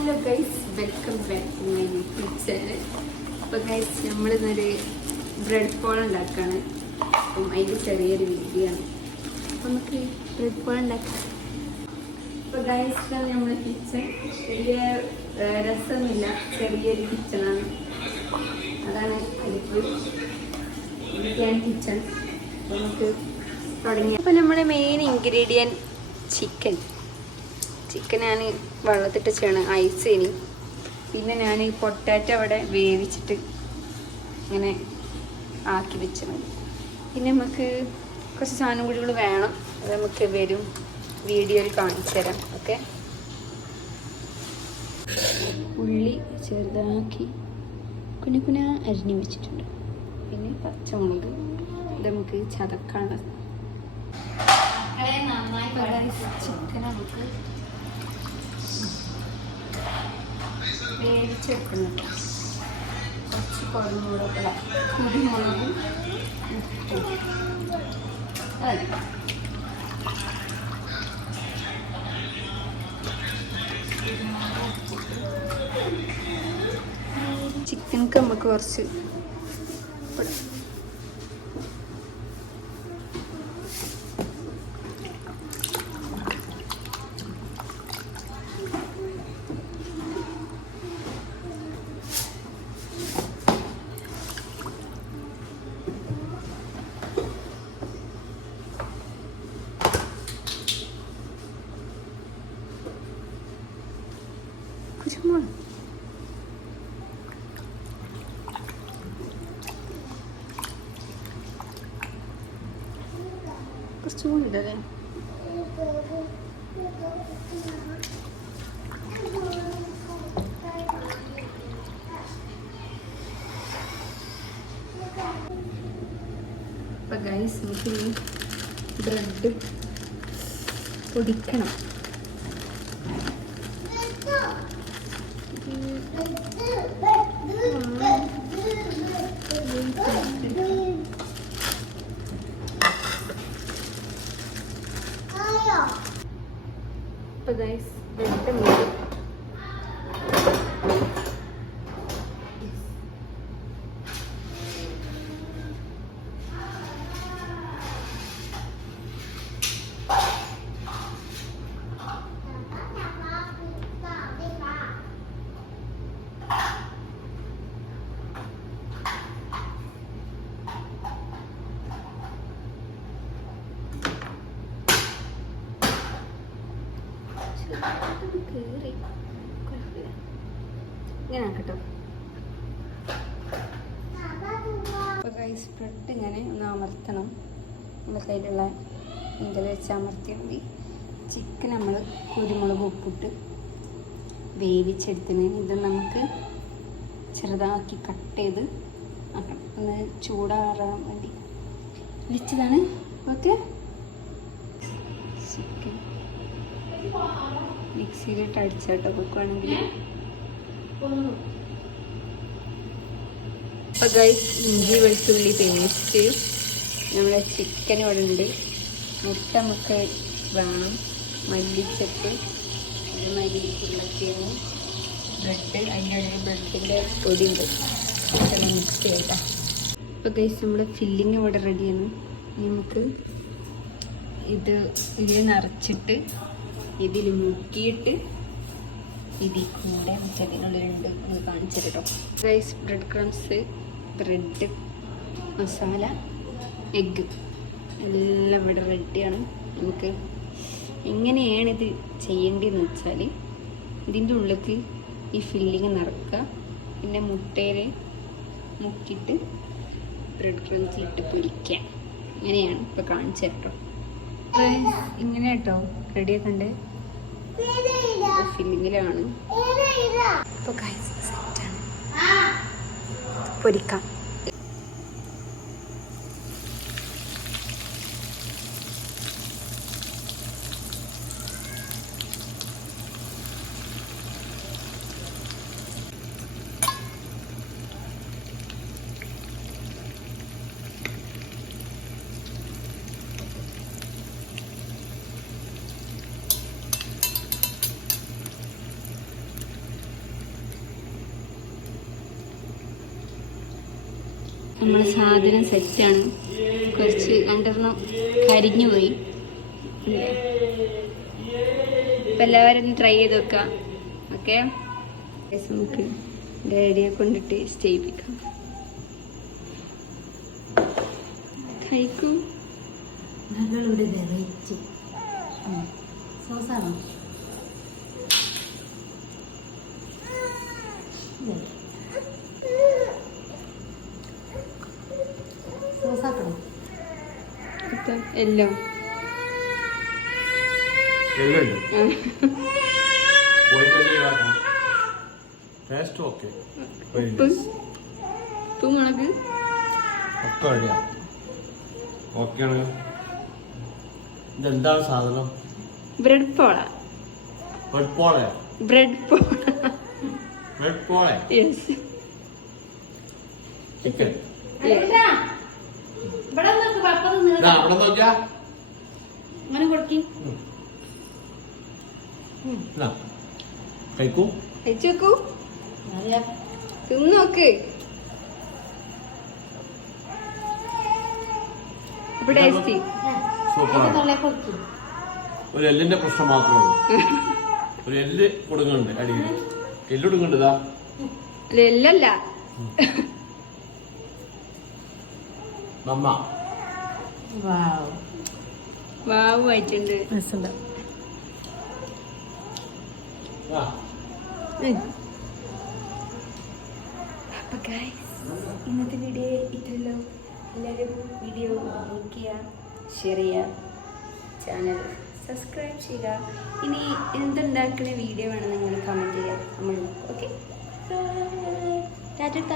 Hello guys, welcome back to my YouTube channel. അപ്പോൾ guys, നമ്മളിന്നൊരു bread ball ഉണ്ടാക്കുകയാണ്. അപ്പം അതിൻ്റെ ചെറിയൊരു വീഡിയോ ആണ്. അപ്പം നമുക്ക് ബ്രെഡ് പോൾ ഉണ്ടാക്കാം. അപ്പോൾ ഗൈസ്, നമ്മൾ കിച്ചൺ വലിയ രസമൊന്നുമില്ല, ചെറിയൊരു കിച്ചണാണ്. അതാണ് അടുപ്പ്, ഇതൊക്കെയാണ് കിച്ചൺ. അപ്പോൾ നമുക്ക് തുടങ്ങി. അപ്പോൾ നമ്മുടെ മെയിൻ ഇൻഗ്രീഡിയൻറ്റ് ചിക്കൻ ഞാൻ വെള്ളത്തിട്ട് ചെയ്യണം, ഐസ് ഇനി. പിന്നെ ഞാൻ പൊട്ടാറ്റോ അവിടെ വേവിച്ചിട്ട് ഇങ്ങനെ ആക്കി വെച്ചത്. പിന്നെ നമുക്ക് കുറച്ച് സാധനം കൂടികൾ വേണം, അത് നമുക്ക് വരും വീഡിയോയിൽ കാണിച്ചു തരാം. ഓക്കെ, ഉള്ളി ചെറുതാക്കി കുന അരിഞ്ഞു വെച്ചിട്ടുണ്ട്. പിന്നെ പച്ചമുളക്, ഇത് നമുക്ക് ചതക്കാനുള്ളത്. ചിക്കൻ നമുക്ക് വേവിച്ചെടുക്കുന്നുണ്ട്. കുറച്ച് കുരുമുളകും ഉപ്പും അതെ. ചിക്കനക്ക് നമുക്ക് കുറച്ച് കുറച്ചുകൂടി ഇടല്ലേ. അപ്പം ഗൈസ്, നമുക്ക് ഈ ബ്രെഡ് പൊടിക്കണം. അപ്പോൾ ഗൈസ്, ബ്രെഡ് മൂടി കയറി കുഴപ്പമില്ല, ഇങ്ങനെ ആക്കട്ടോ. അപ്പോൾ ഗൈസ്, ബ്രെഡ് ഇങ്ങനെ ഒന്ന് അമർത്തണം. നമ്മുടെ കയ്യിലുള്ള ഇതിൽ വെച്ച് അമർത്തിയാൽ മതി. ചിക്കൻ നമ്മൾ കുരുമുളക് ഉപ്പിട്ട് വേവിച്ചെടുത്തിന്. ഇത് നമുക്ക് ചെറുതാക്കി കട്ട് ചെയ്ത് ആക്കണം. ഒന്ന് ചൂടാറാൻ വേണ്ടി വെച്ചതാണ്. ഓക്കെ, ചിക്കൻ മിക്സിയിലിട്ട് അടിച്ചാട്ടോ വെക്കുകയാണെങ്കിൽ. അപ്പോൾ ഗൈസ്, ഇഞ്ചി വെളുത്തുള്ളി പേസ്റ്റ്, നമ്മുടെ ചിക്കൻ ഇവിടെ ഉണ്ട്. മുട്ട നമുക്ക് വേണം, മല്ലിച്ചപ്പ്, മല്ലിക്കുള്ളത്തിയാണ്, ബ്രെഡ്, അതിൻ്റെ ഇടയിൽ ബ്രെഡിൻ്റെ പൊടി ഉണ്ട്, അതെല്ലാം മിക്സ് ചെയ്യട്ടാ. അപ്പോൾ ഗൈസ്, നമ്മുടെ ഫില്ലിങ് ഇവിടെ റെഡിയാണ്. നമുക്ക് ഇതിൽ നിറച്ചിട്ട് ഇതിൽ മുക്കിയിട്ട് ഇതിൽ കൂടെ അതിനുള്ളിലുണ്ട് ഒന്ന് കാണിച്ചു കേട്ടോ. Rice, bread crumbs, bread masala, egg എല്ലാം ഇവിടെ റെഡിയാണ്. നമുക്ക് എങ്ങനെയാണ് ഇത് ചെയ്യേണ്ടതെന്ന് വെച്ചാൽ, ഇതിൻ്റെ ഉള്ളിലേക്ക് ഈ ഫില്ലിങ് നിറക്കുക, പിന്നെ മുട്ടയിൽ മുക്കിയിട്ട് ബ്രെഡ് ക്രംസിലിട്ട് പൊരിക്കുക. ഇങ്ങനെയാണ് ഇപ്പോൾ കാണിച്ചു കേട്ടോ. ഇങ്ങനെ കേട്ടോ റെഡിയാക്കണ്ടേ, ഫില്ലിങ്ങിലാണ്. അപ്പോൾ ഗൈസ്, സെറ്റാണ്, പൊരിക്കാം. നമ്മളെ സാധനം സെറ്റാണ്. കുറച്ച് രണ്ടെണ്ണം കരിഞ്ഞു പോയി. അപ്പം എല്ലാവരും ഒന്ന് ട്രൈ ചെയ്ത് നോക്കാം. ഓക്കെ, നമുക്ക് ഡാഡിയെ കൊണ്ട് ടേസ്റ്റ് ചെയ്യിപ്പിക്കാം. കഴിക്കും. ഞങ്ങളുടെ വെറൈറ്റി സോസാണോ? സോസാക്കണോ? എല്ലാം ഉപ്പ് മുളക് ഓക്കെയാണ്. ഇതെന്താണ് സാധനം? ബ്രെഡ് പോള. ബ്രെഡ് പോളയോ? ബ്രെഡ് പോള. ബ്രെഡ് പോള. യെസ്. ചിക്കൻ. ഇവിടെ നോക്കിയാ അങ്ങനെ കൊടുക്കി. കഴിക്കൂ. കഴിച്ചു നോക്കൂ. തിന്ന് നോക്ക്. ഇപ്പൊ ടേസ്റ്റി. ഒരു എല്ലിന്റെ പ്രശ്നം മാത്രമേ ഉള്ളൂ. ഒരു എല്ല് കൊടുക്കുന്നുണ്ട് അടിയിൽ. എല്ല് കൊടുക്കുന്നുണ്ട്. ഇതാ എല്ലല്ല, നമ്മ വാവ് ആയിട്ടുണ്ട്. അപ്പൊ ഗൈസ്, ഇന്നത്തെ വീഡിയോ ഇത്രയല്ലോ. എല്ലാവരും വീഡിയോ ലൈക്ക് ചെയ്യുക, ഷെയർ ചെയ്യുക, ചാനൽ സബ്സ്ക്രൈബ് ചെയ്യുക. ഇനി എന്തുണ്ടാക്കുന്ന വീഡിയോ വേണം നിങ്ങൾ കമൻറ്റ് ചെയ്യുക. നമ്മൾ ഓക്കെ ടാറ്റ.